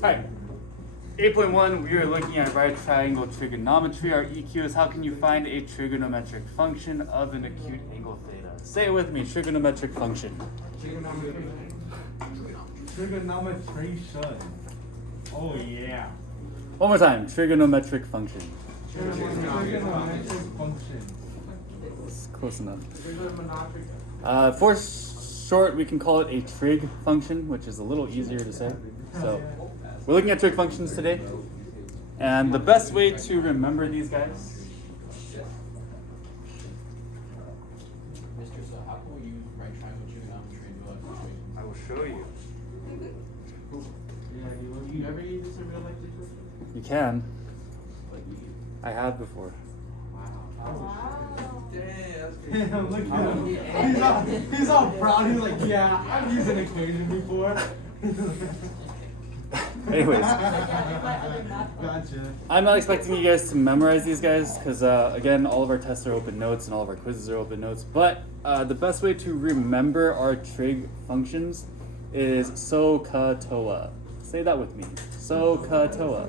Hi. 8.1, we are looking at right triangle trigonometry. Our EQ is how can you find a trigonometric function of an acute angle theta? Say it with me, trigonometric function. Trigonometration. Oh yeah. One more time, trigonometric function. Trigonometric function. It's close enough. For short, we can call it a trig function, which is a little easier to say. So we're looking at trig functions today. And the best way to remember these guys. Mister, so how can we use right triangle trigonometry in real life situations? I will show you. Yeah, you ever use this in real life situations? You can. Like you? I have before. Damn, look at him. He's all proud. He's like, yeah, I've used an equation before. Anyways. Gotcha. I'm not expecting you guys to memorize these guys because, again, all of our tests are open notes and all of our quizzes are open notes. But the best way to remember our trig functions is SOHCAHTOA. Say that with me. SOHCAHTOA.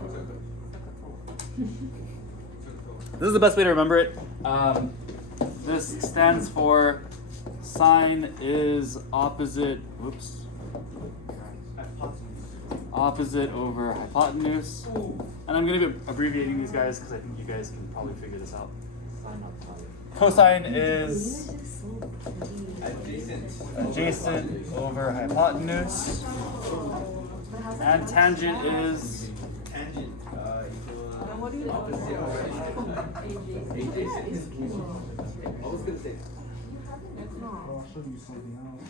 This is the best way to remember it. This stands for sine is opposite, whoops, opposite over hypotenuse. And I'm going to be abbreviating these guys because I think you guys can probably figure this out. Cosine is adjacent over hypotenuse. And tangent is What do you I'll show you something else.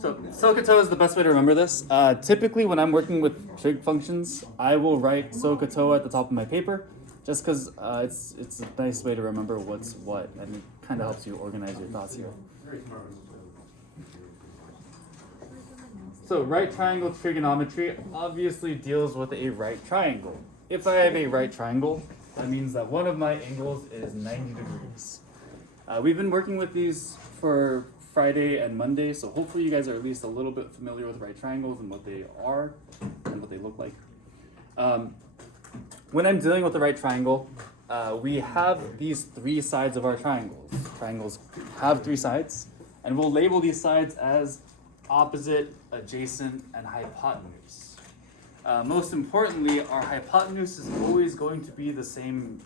So SOHCAHTOA is the best way to remember this. Typically, when I'm working with trig functions, I will write SOHCAHTOA at the top of my paper, just because it's a nice way to remember what's what, and it kind of helps you organize your thoughts here. So right triangle trigonometry obviously deals with a right triangle. If I have a right triangle, that means that one of my angles is 90 degrees. We've been working with these for Friday and Monday, so hopefully you guys are at least a little bit familiar with right triangles and what they are and what they look like. When I'm dealing with the right triangle, we have these three sides of our triangles. Triangles have three sides, and we'll label these sides as opposite, adjacent, and hypotenuse. Most importantly, our hypotenuse is always going to be the same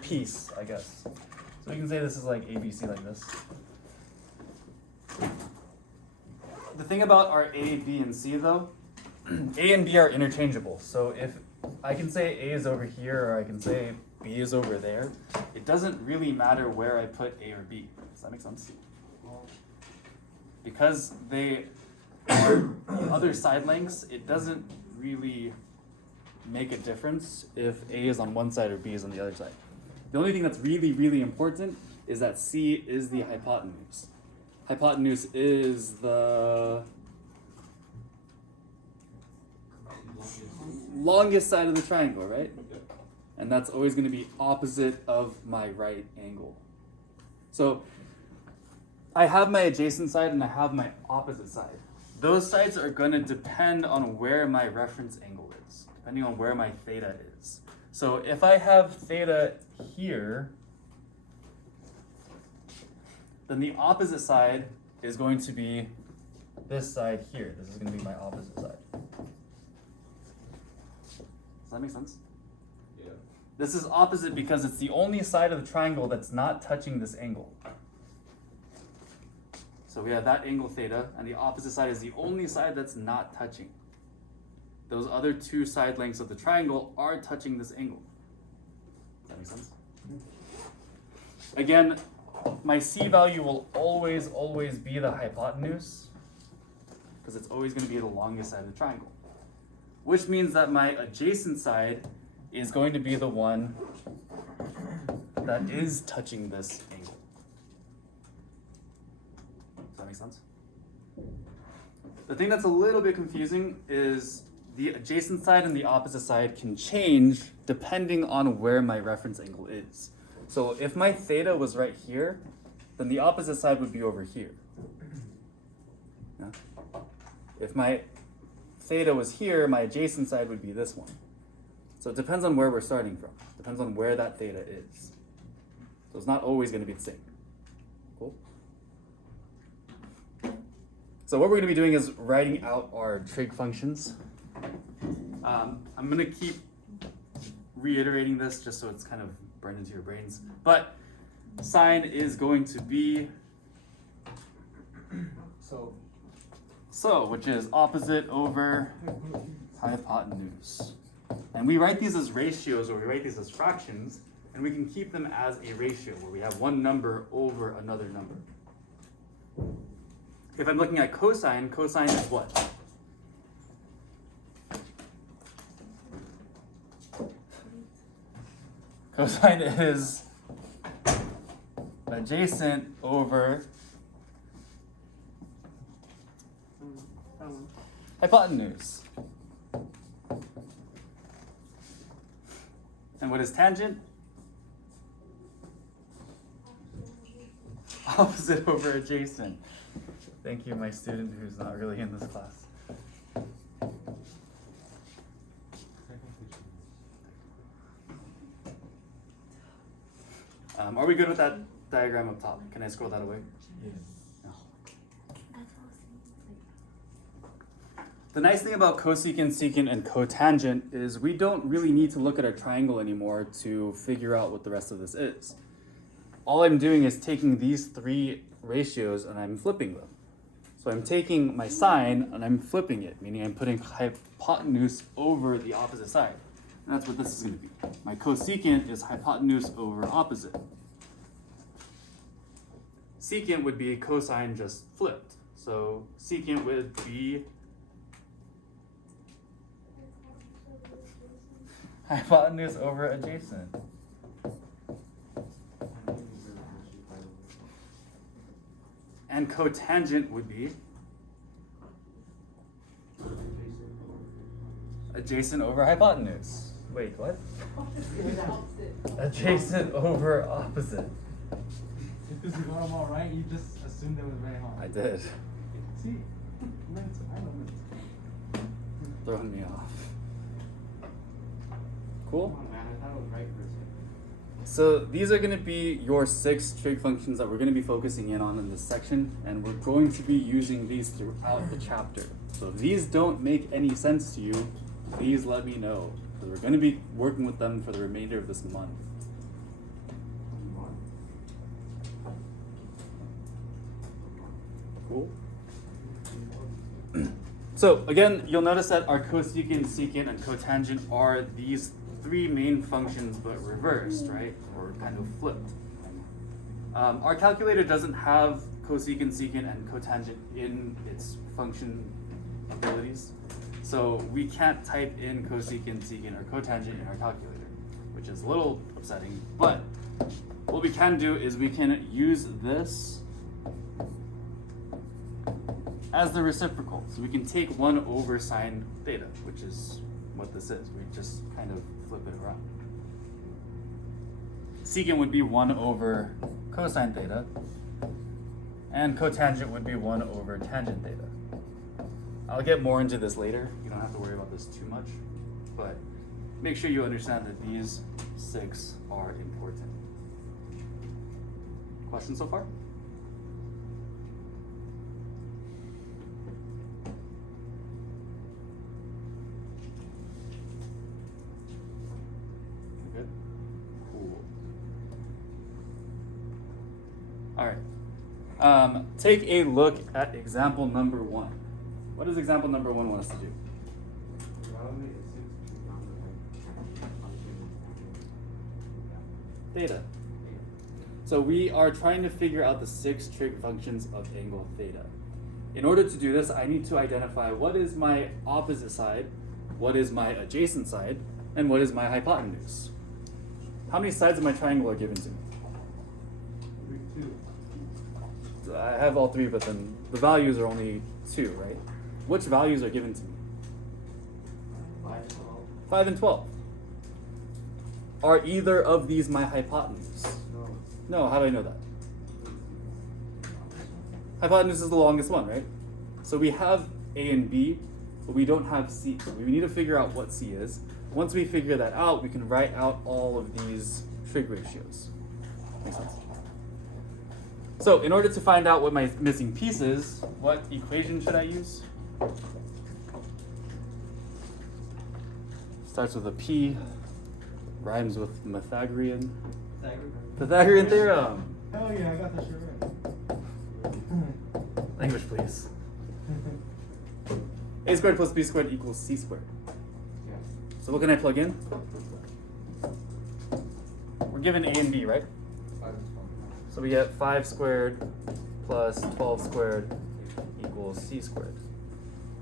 piece, I guess. So we can say this is like ABC like this. The thing about our A, B, and C though, A and B are interchangeable. So if I can say A is over here or I can say B is over there, it doesn't really matter where I put A or B. Does that make sense? Because they are other side lengths, it doesn't really make a difference if A is on one side or B is on the other side. The only thing that's really, really important is that C is the hypotenuse. Hypotenuse is the longest side of the triangle, right? And that's always going to be opposite of my right angle. So I have my adjacent side and I have my opposite side. Those sides are going to depend on where my reference angle is, depending on where my theta is. So if I have theta here, then the opposite side is going to be this side here. This is going to be my opposite side. Does that make sense? Yeah. This is opposite because it's the only side of the triangle that's not touching this angle. So we have that angle theta, and the opposite side is the only side that's not touching. Those other two side lengths of the triangle are touching this angle. Does that make sense? Again, my C value will always be the hypotenuse, because it's always going to be the longest side of the triangle. Which means that my adjacent side is going to be the one that is touching this angle. Does that make sense? The thing that's a little bit confusing is the adjacent side and the opposite side can change depending on where my reference angle is. So if my theta was right here, then the opposite side would be over here. Yeah? If my theta was here, my adjacent side would be this one. So it depends on where we're starting from. Depends on where that theta is. So it's not always going to be the same. Cool? So what we're going to be doing is writing out our trig functions. I'm going to keep reiterating this just so it's kind of burned into your brains. But sine is going to be so, which is opposite over hypotenuse. And we write these as ratios, or we write these as fractions, and we can keep them as a ratio where we have one number over another number. If I'm looking at cosine, cosine is what? Cosine is adjacent over hypotenuse. And what is tangent? Opposite over adjacent. Thank you, my student who's not really in this class. Are we good with that diagram up top? Can I scroll that away? Yes. No. The nice thing about cosecant, secant, and cotangent is we don't really need to look at our triangle anymore to figure out what the rest of this is. All I'm doing is taking these three ratios and I'm flipping them. So I'm taking my sine and I'm flipping it, meaning I'm putting hypotenuse over the opposite side. And that's what this is going to be. My cosecant is hypotenuse over opposite. Secant would be cosine just flipped. So secant would be hypotenuse over adjacent. And cotangent would be adjacent over hypotenuse. Wait, what? Adjacent over opposite. Because you got them all right, you just assumed they was right, huh? I did. See? Mental, I know mental. Throwing me off. Cool? Come on, man, I thought it was right for a second. So these are going to be your 6 trig functions that we're going to be focusing in on in this section, and we're going to be using these throughout the chapter. So if these don't make any sense to you, please let me know, because we're going to be working with them for the remainder of this month. Cool? So again, you'll notice that our cosecant, secant, and cotangent are these 3 main functions, but reversed, right? Or kind of flipped. Our calculator doesn't have cosecant, secant, and cotangent in its function abilities. So we can't type in cosecant, secant, or cotangent in our calculator, which is a little upsetting. But what we can do is we can use this as the reciprocal. So we can take 1 over sine theta, which is what this is. We just kind of flip it around. Secant would be 1 over cosine theta, and cotangent would be 1 over tangent theta. I'll get more into this later. You don't have to worry about this too much, but make sure you understand that these 6 are important. Questions so far? Good? Cool. All right. Take a look at example number 1. What does example number 1 want us to do? Theta. So we are trying to figure out the 6 trig functions of angle theta. In order to do this, I need to identify what is my opposite side, what is my adjacent side, and what is my hypotenuse. How many sides of my triangle are given to me? 2. I have all 3, but then the values are only 2, right? Which values are given to me? 5 and 12. Are either of these my hypotenuse? No, how do I know that? Hypotenuse is the longest one, right? So we have A and B, but we don't have C. So we need to figure out what C is. Once we figure that out, we can write out all of these trig ratios. Make sense? So in order to find out what my missing piece is, what equation should I use? Starts with a P, rhymes with Pythagorean. Pythagorean theorem. Hell yeah, I got that shit right. Language, please. A squared plus B squared equals C squared. Yeah. So what can I plug in? We're given A and B, right? 5 is 12. So we get 5 squared plus 12 squared equals C squared.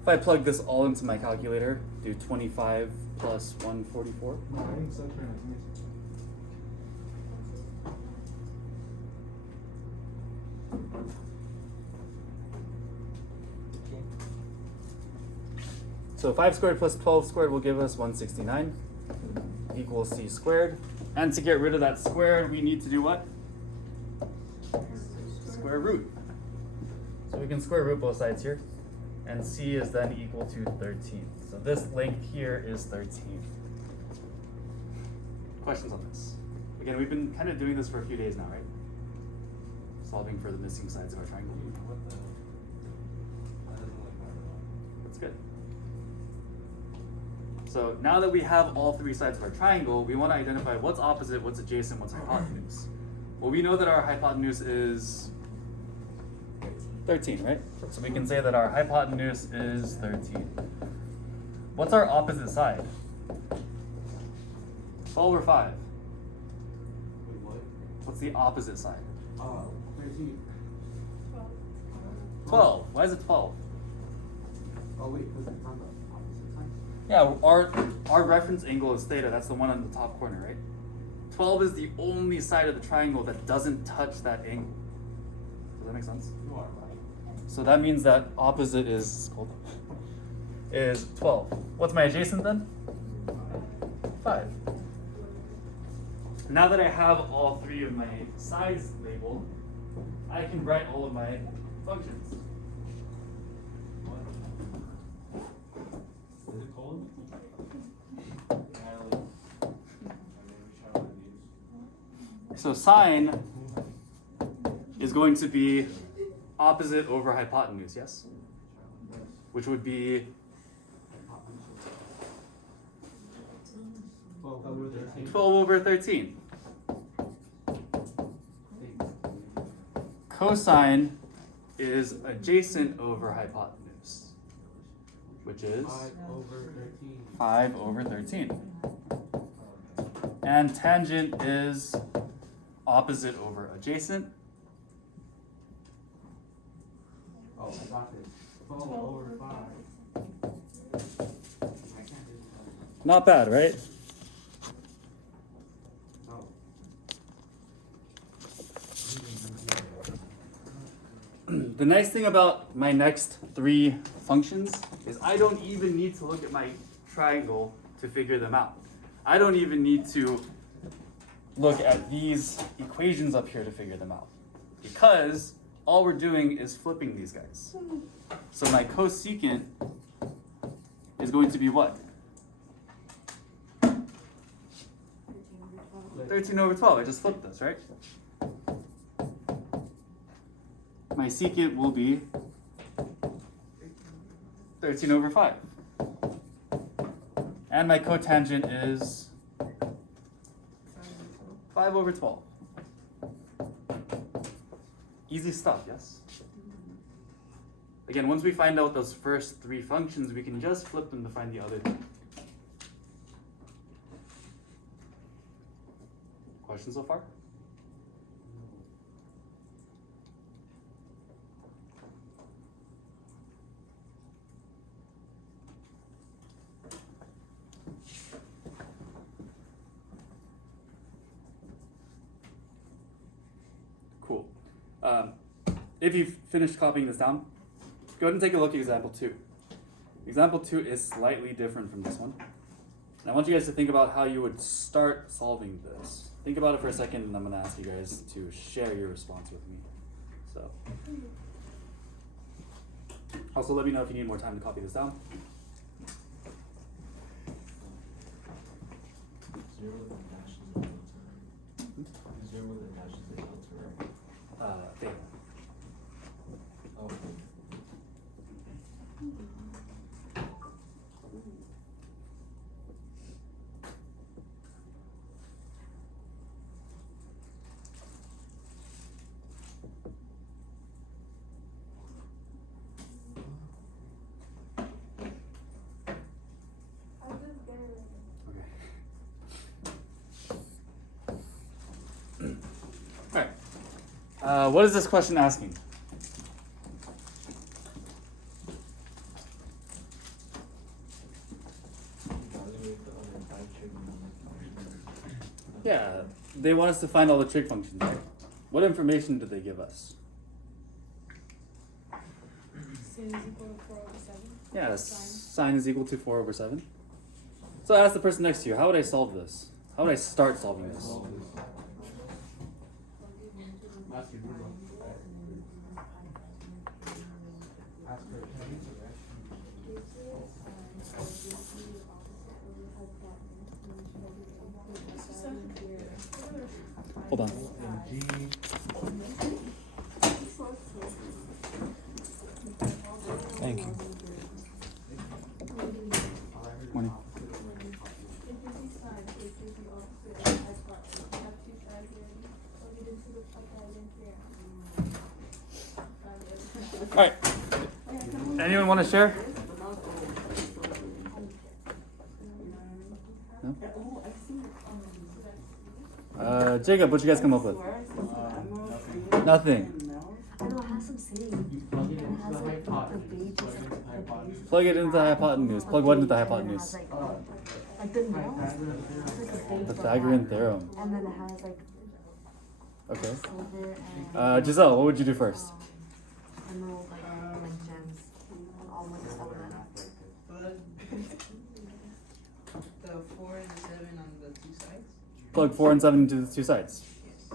If I plug this all into my calculator, do 25 plus 144. No, I think so. Trying to miss it. So 5 squared plus 12 squared will give us 169 equals C squared. And to get rid of that squared, we need to do what? Square root. So we can square root both sides here. And C is then equal to 13. So this length here is 13. Questions on this? Again, we've been kind of doing this for a few days now, right? Solving for the missing sides of our triangle. What the? That doesn't look bad at all. That's good. So now that we have all three sides of our triangle, we want to identify what's opposite, what's adjacent, what's hypotenuse. Well, we know that our hypotenuse is 13, right? So we can say that our hypotenuse is 13. What's our opposite side? 12 or 5? Wait, what? What's the opposite side? 13. 12. Why is it 12? Oh, wait, because it's on the opposite side? Yeah, our reference angle is theta. That's the one on the top corner, right? 12 is the only side of the triangle that doesn't touch that angle. Does that make sense? You are right. So that means that opposite is 12. What's my adjacent then? 5. Now that I have all three of my sides labeled, I can write all of my functions. Is it cold? So sine is going to be opposite over hypotenuse, yes? Which would be 12 over 13. 12 over 13. Cosine is adjacent over hypotenuse, which is 5 over 13. 5 over 13. And tangent is opposite over adjacent. Oh, I got this. 12 over 5. I can't do that. Not bad, right? No. The nice thing about my next three functions is I don't even need to look at my triangle to figure them out. I don't even need to look at these equations up here to figure them out, because all we're doing is flipping these guys. So my cosecant is going to be what? 13 over 12. I just flipped this, right? My secant will be 13 over 5. And my cotangent is 5 over 12. Easy stuff, yes? Again, once we find out those first three functions, we can just flip them to find the other thing. Questions so far? Cool. If you've finished copying this down, go ahead and take a look at example 2. Example 2 is slightly different from this one. And I want you guys to think about how you would start solving this. Think about it for a second, and I'm going to ask you guys to share your response with me. So. Also, let me know if you need more time to copy this down. 0 with the dash is equal to 0 with the dash is equal to right. Theta. Oh. Okay. Alright. What is this question asking? Evaluate the other 5 trigonometric functions. Yeah, they want us to find all the trig functions, right? What information did they give us? Sin is equal to 4 over 7. Yeah, sine is equal to 4 over 7. So I asked the person next to you, how would I solve this? How would I start solving this? Ask your Google. Ask her. Can I answer that? Hold on. Thank you. Morning. Alright. Anyone want to share? No? Jacob, what you guys come up with? Nothing. I know, it has some saying. Plug it It into has the like hypotenuse. the Plug it base into the is hypotenuse. Plug it into the hypotenuse. Plug what into the and then it hypotenuse? has like the nails. It's like a base Pythagorean for that. theorem. And then it has like Okay. silver and Giselle, what would you do first? emerald like gems. All mixed up in it. The 4 and 7 on the 2 sides. Plug 4 and 7 into the two sides.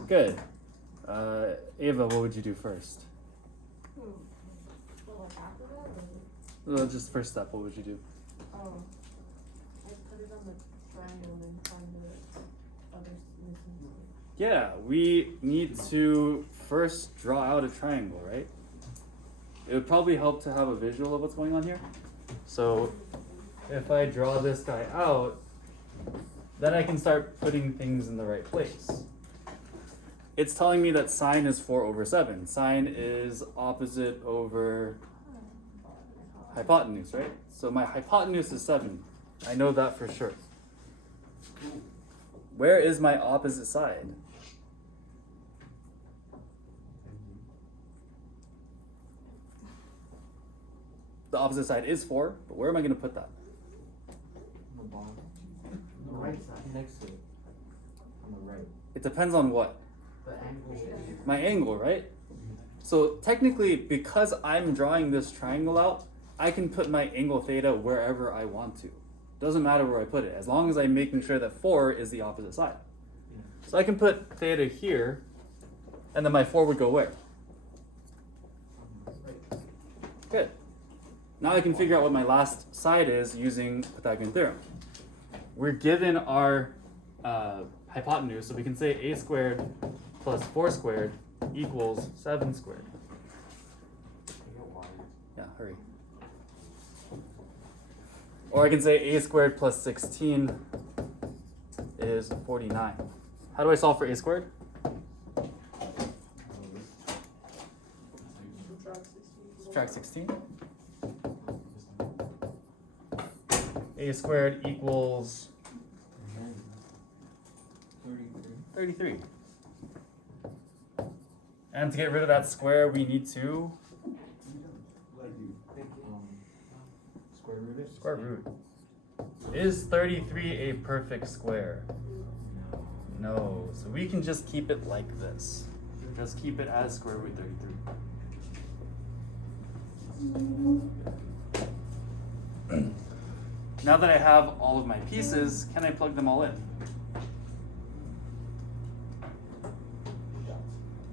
Good. Ava, what would you do first? Just first step, what would you do? Oh. I put it on the triangle and find the other missing. Yeah, we need to first draw out a triangle, right? It would probably help to have a visual of what's going on here. So if I draw this guy out, then I can start putting things in the right place. It's telling me that sine is 4 over 7. Sine is opposite over hypotenuse, right? So my hypotenuse is 7. I know that for sure. Where is my opposite side? The opposite side is 4, but where am I going to put that? On the bottom. The right side. Next to it. On the right. It depends on what? The angle. My angle, right? So technically, because I'm drawing this triangle out, I can put my angle theta wherever I want to. Doesn't matter where I put it, as long as I'm making sure that 4 is the opposite side. So I can put theta here, and then my 4 would go where? Good. Now I can figure out what my last side is using Pythagorean theorem. We're given our hypotenuse, so we can say a squared plus 4 squared equals 7 squared. Yeah, hurry. Or I can say a squared plus 16 is 49. How do I solve for a squared? Subtract 16. A squared equals 33. And to get rid of that square, we need to Square root it? square root. Is 33 a perfect square? No. So we can just keep it like this. Just keep it as square root 33. Now that I have all of my pieces, can I plug them all in?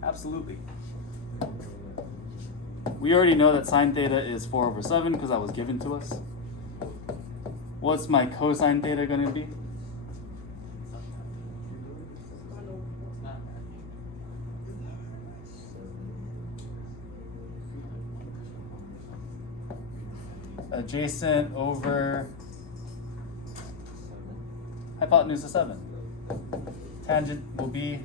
Absolutely. We already know that sine theta is 4/7 because that was given to us. What's my cosine theta going to be? Adjacent over hypotenuse of 7. Tangent will be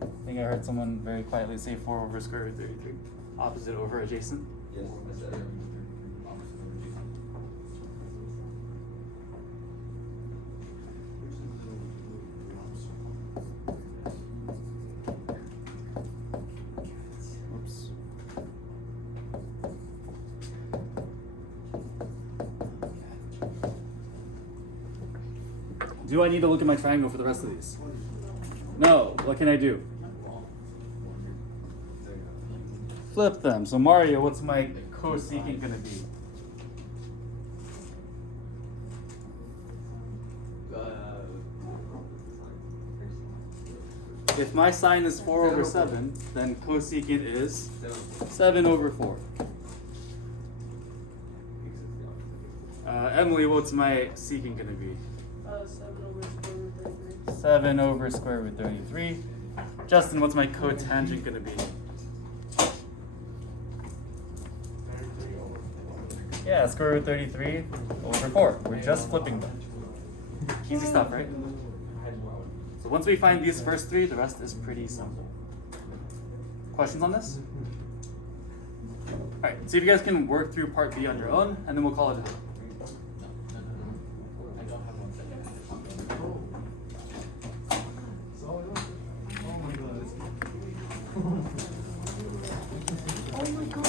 I think I heard someone very quietly say 4/square root 33. Opposite over adjacent. Yes, I said it. Oops. Do I need to look at my triangle for the rest of these? No. What can I do? Flip them. So Mario, what's my cosecant gonna be? If my sine is 4/7, then cosecant is 7/4. Emily, what's my secant gonna be? 7/square root 33. 7/square root 33. Justin, what's my cotangent gonna be? Yeah, square root 33/4. We're just flipping them. Easy stuff, right? So once we find these first three, the rest is pretty simple. Questions on this? Alright, see if you guys can work through part B on your own, and then we'll call it a day. I don't have one second. Oh my god.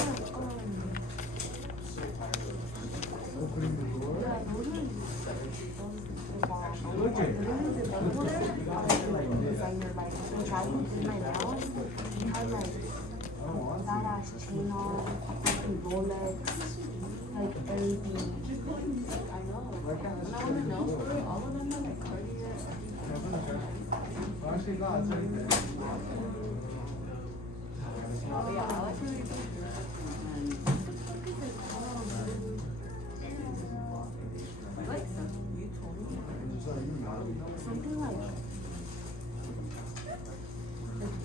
Designer like I'm trying to do my nails. He had like that ass chain on, fucking Rolex, like everything. I know. And I wanna know all of them are like Cartier. Actually, no, it's right there. Oh yeah, I like really like you told me something like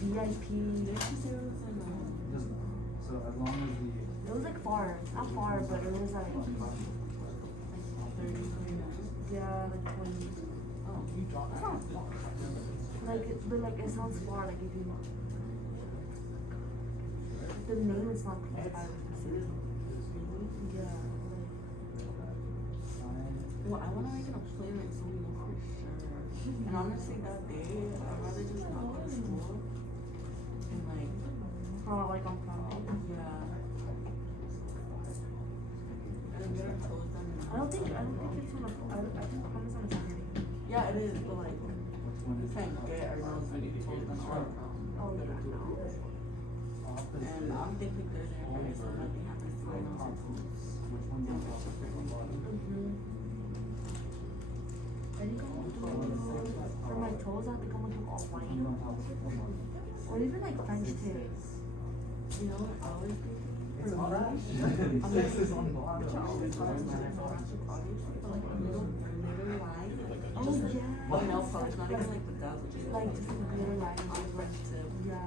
VIP. So as long as the It was like far, not far, but it was like 30, yeah, like 20. Oh, it's not far. But like it sounds far, like if you the name is not close by the city. Yeah. Well, I want to make an appointment so we know for sure. And honestly, that day, I'd rather just not go to school. And like, like on Friday. Yeah. And get our toes done. I don't think it's on I think promise on a Saturday. Yeah, it is, but like, we can't get our toes done all. Oh, yeah, no. And I'm thinking Thursday or Friday, so nothing happens to my nose. For my toes, I think I'm gonna do all white. Or even like French tips. You know what I always do? it's all right. I'm This like, is on the which I always do is like a little glitter line. Oh yeah. Oh no, polish, not even like bedazzled. Like just a glitter line on the French tip. Yeah.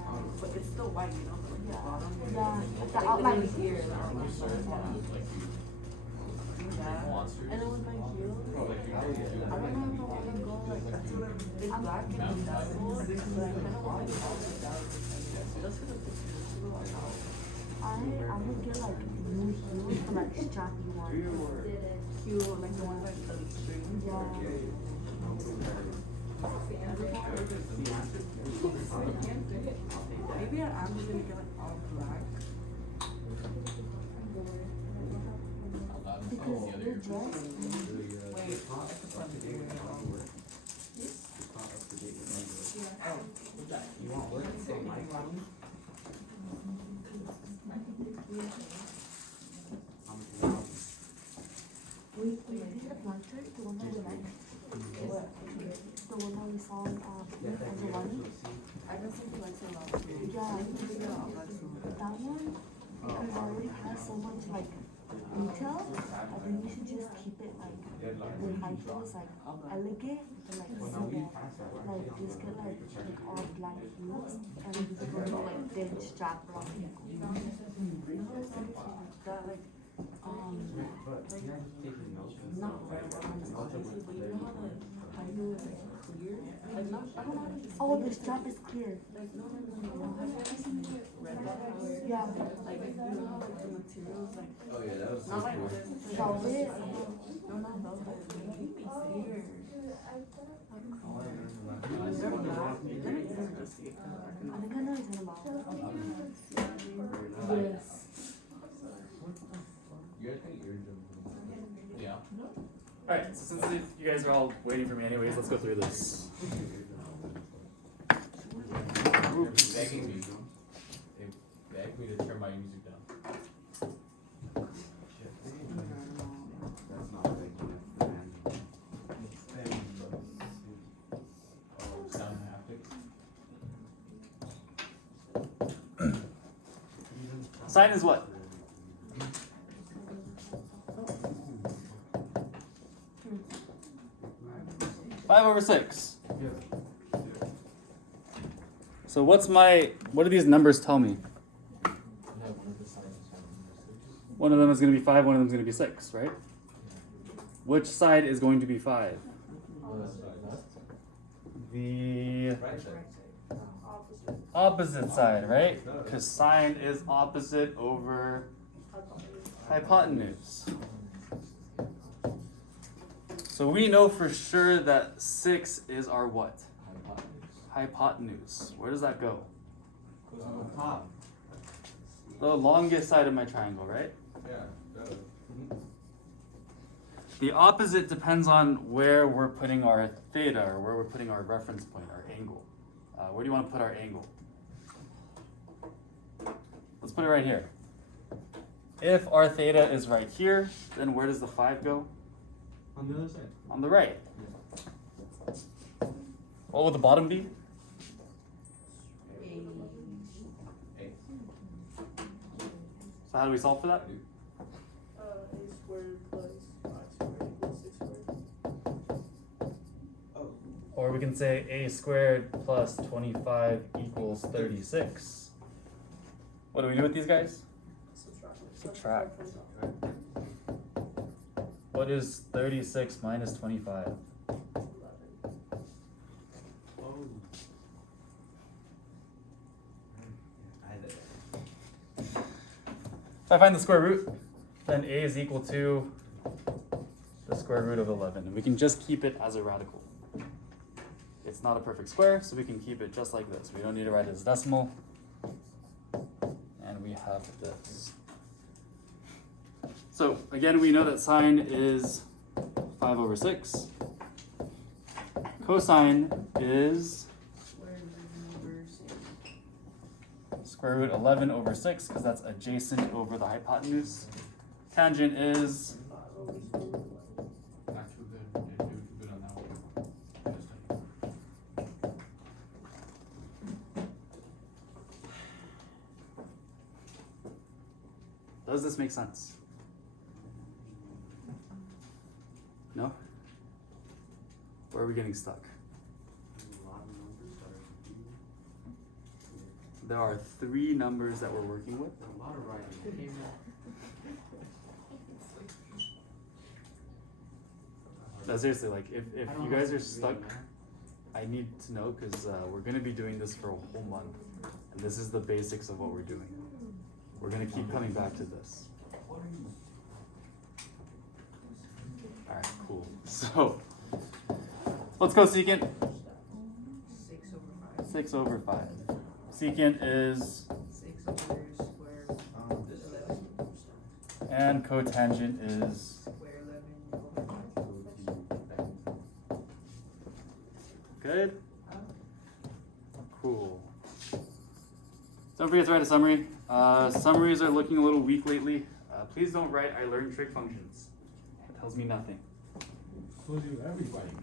But it's still white, you know, but like the bottom. Yeah. The outline here. The outline. Yeah. And then with my heels, I don't know if I want to go like big black and bedazzled, but I kind of want to go bedazzled. Just for the pictures. I'm gonna get like new heels for like strappy ones. Cute, like the ones like the string. Yeah. Maybe I'm just gonna get like all black. Because the dress. Wait, I could probably do it. Oh, what's that? You want work? We did the planter, the one that we like. The one that we saw in Giovanni. I don't think he likes it a lot. Yeah, that one, because it already has so much like detail, I think we should just keep it like with high heels, like elegant, and like simple. Like just get like all black heels and just go to like thin strap around the ankle. That like not very honest, obviously, but you know how the high heel is like clear? Like not, I don't know. Oh, the strap is clear. Like no. Have you ever seen the red dot color? Yeah. Like you know how like the materials like Oh yeah, that was so not like cool. this. Velvet. No, not velvet. Clear. They're black. Let me just see. I think I know what you're talking about. Yes. You guys think eardrum? Yeah. Alright, so since you guys are all waiting for me anyways, let's go through this. They're begging me. They begged me to turn my music down. That's not big enough. Oh, sound haptic. Sine is what? Five over 6. So what do these numbers tell me? One of them is going to be 5, one of them is going to be 6, right? Which side is going to be 5? The Right side. opposite side, right? Because sine is opposite over hypotenuse. So we know for sure that 6 is our what? Hypotenuse. Where does that go? Goes on the top. The longest side of my triangle, right? Yeah, that was. The opposite depends on where we're putting our theta, or where we're putting our reference point, our angle. Where do you want to put our angle? Let's put it right here. If our theta is right here, then where does the 5 go? On the other side. On the right. What would the bottom be? So how do we solve for that? A squared plus 5 squared equals 6 squared. Or we can say a squared plus 25 equals 36. What do we do with these guys? Subtract. What is 36 minus 25? If I find the square root, then a is equal to the square root of 11. And we can just keep it as a radical. It's not a perfect square, so we can keep it just like this. We don't need to write it as decimal. And we have this. So again, we know that sine is 5 over 6. Cosine is square root 11 over 6, because that's adjacent over the hypotenuse. Tangent is Not too good. Didn't do too good on that one. Does this make sense? No? Where are we getting stuck? There are 3 numbers that we're working with. A lot of writing. No, seriously, like if you guys are stuck, I need to know, because we're going to be doing this for a whole month. And this is the basics of what we're doing. We're going to keep coming back to this. Alright, cool. So, let's go secant. 6 over 5. Secant is, 6 over square 11. and cotangent is, Square 11 over 5. good? Cool. Don't forget to write a summary. Summaries are looking a little weak lately. Please don't write I learned trig functions. It Tells me nothing. Told you everybody